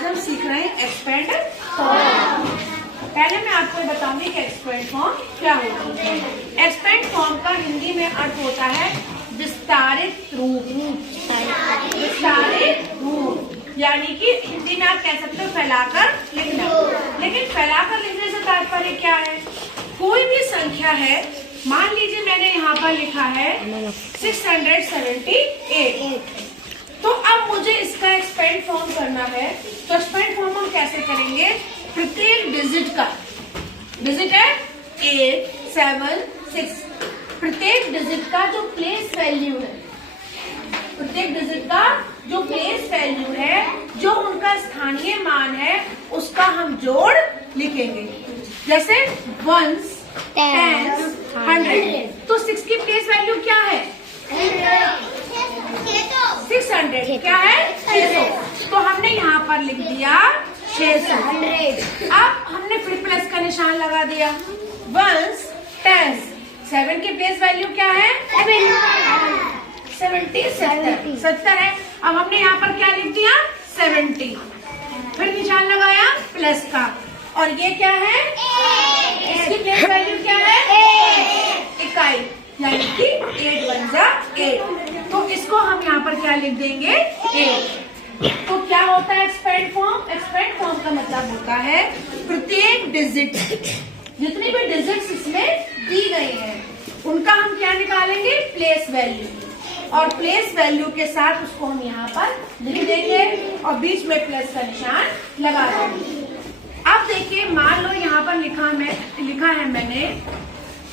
आज हम सीख रहे हैं एक्सपेंड फॉर्म। पहले मैं आपको बताऊंगी कि एक्सपेंड फॉर्म क्या होता है। एक्सपेंड फॉर्म का हिंदी में अर्थ होता है विस्तारित रूप। विस्तारित रूप यानी कि हिंदी में आप कह सकते हो फैलाकर लिखना। लेकिन फैलाकर लिखने से तात्पर्य क्या है? कोई भी संख्या है, मान लीजिए मैंने यहाँ पर लिखा है 678, तो अब मुझे इसका एक्सपेंड फॉर्म करना है। तो एक्सपेंड फॉर्म हम कैसे करेंगे? प्रत्येक डिजिट का, डिजिट है 8, 7, 6, प्रत्येक डिजिट का जो प्लेस वैल्यू है, प्रत्येक डिजिट का जो प्लेस वैल्यू है, जो उनका स्थानीय मान है, उसका हम जोड़ लिखेंगे। जैसे 1s, 10s, 100। तो 6 की प्लेस वैल्यू क्या है? 600। क्या है? 600। तो हमने यहाँ पर लिख दिया 600। अब हमने फिर प्लस का निशान लगा दिया। 1s, 10s, 7 की प्लेस वैल्यू क्या है? 70 है। अब हमने यहाँ पर क्या लिख दिया? 70। फिर निशान लगाया प्लस का। और ये क्या है? इसकी प्लेस वैल्यू क्या है? इकाई, यानी कि 8 1 जा 8। तो इसको हम यहाँ पर क्या लिख देंगे? 8। तो क्या होता है एक्सपेंड फॉर्म? एक्सपेंड फॉर्म का मतलब होता है प्रत्येक डिजिट, जितनी भी डिजिट्स इसमें दी गई हैं, उनका हम क्या निकालेंगे? Place value. और प्लेस वैल्यू के साथ उसको हम यहाँ पर लिख देंगे और बीच में प्लस का निशान लगा देंगे। अब देखिए, मान लो यहाँ पर लिखा है मैंने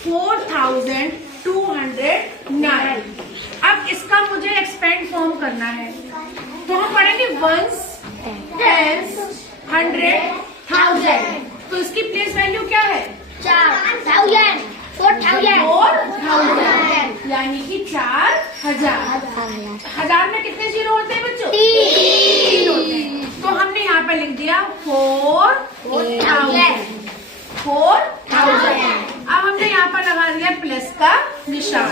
4209। अब इसका मुझे एक्सपेंड फॉर्म करना है, तो हम पढ़ेंगे 1s, 10s, 100, 1000। तो इसकी प्लेस वैल्यू क्या है? 4000, 4000, यानी कि 4000। 1000 में कितने जीरो होते हैं बच्चों? 3 होते हैं। तो हमने यहाँ पे लिख दिया 4000। अब हमने यहाँ पर लगा दिया प्लस का निशान।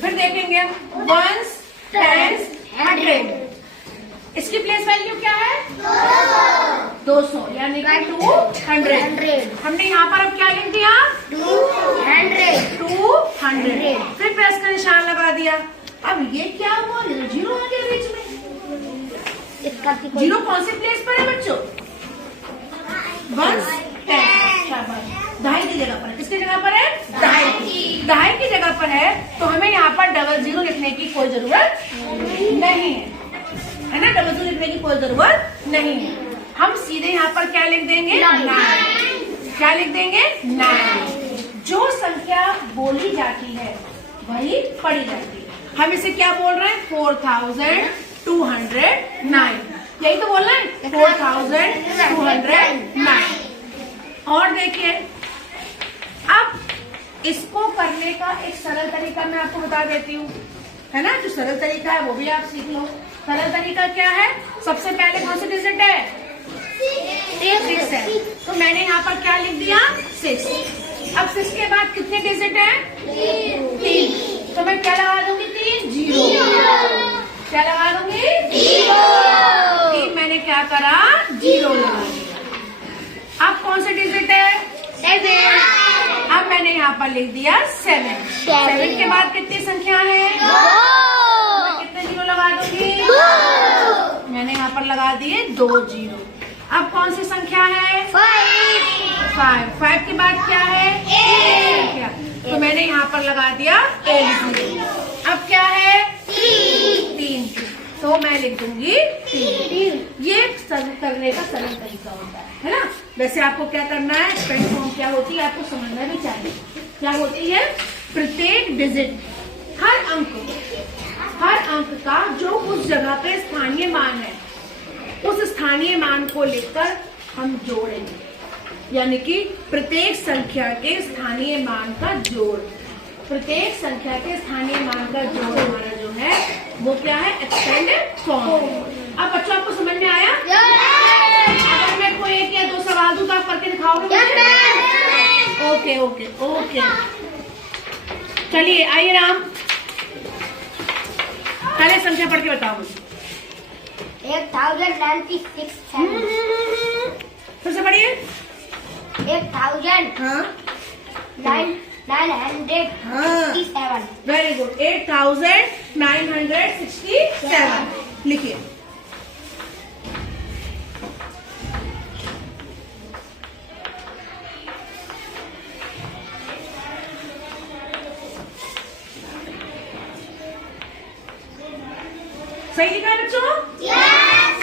फिर देखेंगे 1s, 10s, 100। इसकी प्लेस वैल्यू क्या है? 200, यानी कि 200। हमने यहाँ पर अब क्या लिख दिया? 200। फिर प्लस का निशान लगा दिया। अब ये क्या हुआ? जीरो आ गया बीच में। जीरो कौन सी प्लेस पर है बच्चों? 1s, 10। शाबाश। दहाई की जगह पर है। किसकी जगह पर है? दहाई की जगह पर है। तो हमें यहाँ पर डबल जीरो लिखने की कोई जरूरत नहीं है ना? डबल जीरो लिखने की कोई जरूरत नहीं है। हम सीधे यहाँ पर क्या लिख देंगे? 9। क्या लिख देंगे? 9। जो संख्या बोली जाती है वही पढ़ी जाती है। हम इसे क्या बोल रहे हैं? 4209। यही तो बोल रहे हैं, 4209। और देखिए, अब इसको करने का एक सरल तरीका मैं आपको बता देती हूँ, है ना? जो सरल तरीका है वो भी आप सीख लो। सरल तरीका क्या है? सबसे पहले कौन सी डिजिट है? 6 है। तो मैंने यहाँ पर क्या लिख दिया? 6। अब 6 के बाद कितने डिजिट है? 3। तो मैं क्या लगा दूंगी? 3 0। क्या लगा दूंगी? 3। मैंने क्या करा? 0 लगा दिया। अब कौन से डिजिट है? 7। अब मैंने यहाँ पर लिख दिया 7। 7 के बाद कितनी संख्या है? 2। कितने जीरो लगा दूंगी? 2। मैंने यहाँ पर लगा दिए 2 जीरो। अब कौन सी संख्या है? 5। 5 के बाद क्या है? 8। तो मैंने यहाँ पर लगा दिया 8 जीरो। अब क्या है? 3। तो मैं लिख दूंगी 3। ये सरल करने का सरल तरीका होता है ना? वैसे आपको क्या करना है? एक्सपेंड फॉर्म क्या होती है आपको समझना भी चाहिए। क्या होती है? प्रत्येक डिजिट, हर अंक का जो उस जगह पे स्थानीय मान है, उस स्थानीय मान को लेकर हम जोड़ेंगे, यानी कि प्रत्येक संख्या के स्थानीय मान का जोड़। प्रत्येक संख्या के स्थानीय मान का जोड़ हमारा जो है वो क्या है? Expand form. अब बच्चों आपको समझ में आया? अगर मैं कोई 1 या 2 सवाल दूं तो आप करके दिखाओगे? Okay okay okay. चलिए आइए राम, पहले संख्या पढ़ के बताओ मुझे। 1096 फिर से पढ़िए। 8,967 हाँ हाँ, वेरी गुड। 8,967 लिखिए। सही लिखा है बच्चों? Yes.